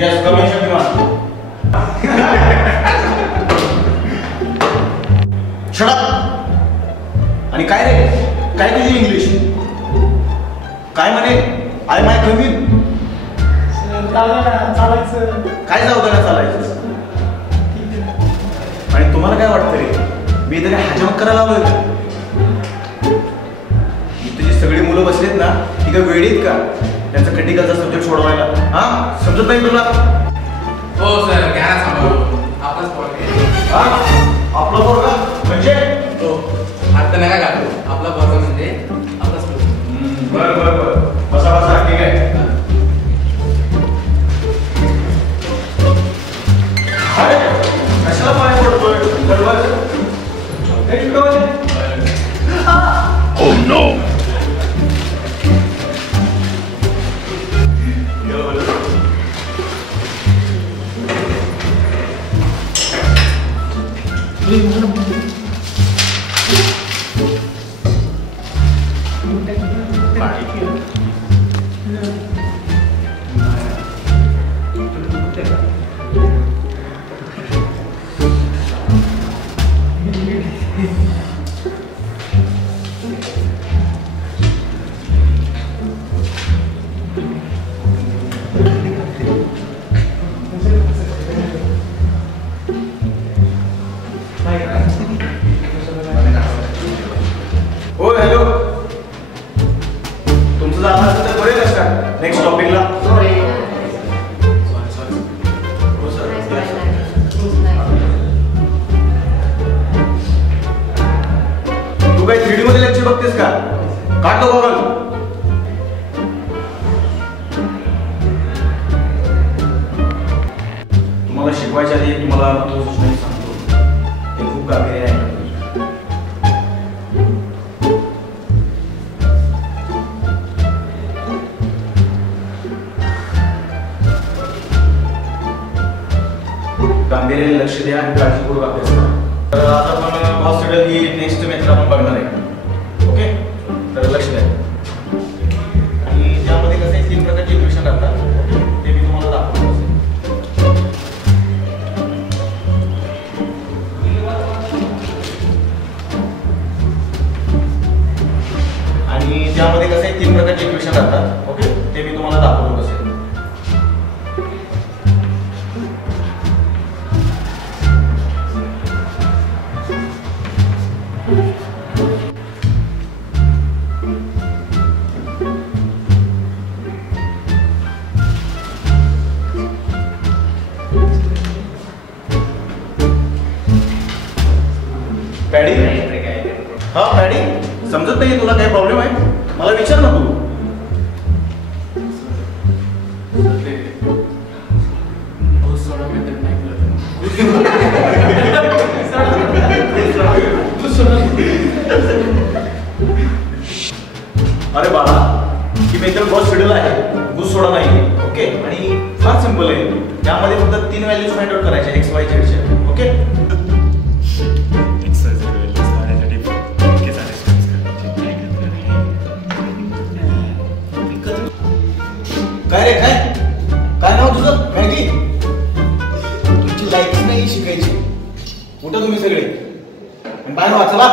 Yes कमी Shaktimaan. Shut. आणि काय रे, काय तुझी इंग्लिश? काय म्हणे? आय माय कमी. काय जाऊ त्याला चालायचं? आणि तुम्हाला काय वाटतं रे, मी तरी हजमत करायला लावलोय का? तुझी सगळी मुलं बसलेत ना, ती काय वेळीत का त्यांचा क्रिटिकलचा सब्जेक्ट सोडवायला? हा, समजत नाही तुला? हो सर, घ्या ना सांभाळून. आपलाच पोरगा. हा, आपला पोरगा म्हणजे? हो, हात नका घालू. आपला पोरगा म्हणजे आपलाच पोरगा. बरं बरं बरं, बसा बसा, ठीक आहे. अरे कशाला पाय पडतोय? Oh no! हो हॅलो, तुमचं जाणं असेल तर बरे का नेक्स्ट टॉपिकला? तू काही 3D मध्ये लेक्चर बघतेस का? काढ तो गॉगल. तुम्हाला शिकवायच्या आधी तुम्हाला महत्त्वाची सांगतो, हे खूप गांभीर्य आहे. गांभीर्याने लक्ष द्या आणि काळजीपूर्वक अभ्यास करा. तर आता आपण हॉस्पिटल ही नेक्स्ट मेथड आपण बघणार आहे. ओके, तर लक्ष द्या. आणि त्यामध्ये कसे 3 प्रकारचे इक्वेशन असतात, ते मी तुम्हाला दाखवतो. आणि त्यामध्ये कसे 3 प्रकारचे इक्वेशन असतात, ओके, ते मी तुम्हाला दाखवतो कसे. पॅडी? हा पॅडी, समजत नाही तुला? काही प्रॉब्लेम आहे? मला विचार ना तू. अरे बाळा, ही मेथड बहुत सिडल आहे, घुस सोडा नाही. ओके, आणि फार सिंपल आहे. त्यामध्ये फक्त 3 व्हॅल्यूज फाइंड आउट करायच्या एक्स वाय झेडच्या. ओके, काय रे, काय नाव तुझं? मॅगी? तुमची लायकीच नाही शिकायची. कुठं तुम्ही सगळे? बाहेर वाचला.